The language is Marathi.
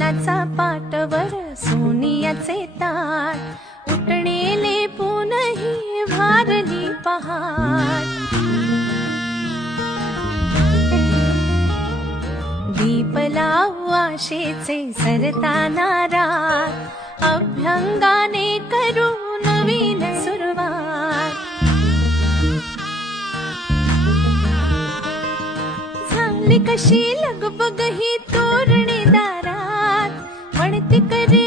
जेवणाचा पाटवर सोनियाचे ताट उठणेले पुनही भारली पहाट दीप लावू आशेचे सरताना रात अभ्यंगाने करू नवीन सुरुवात झाली कशी लगबग ही तोरणी दारात म्हणते करे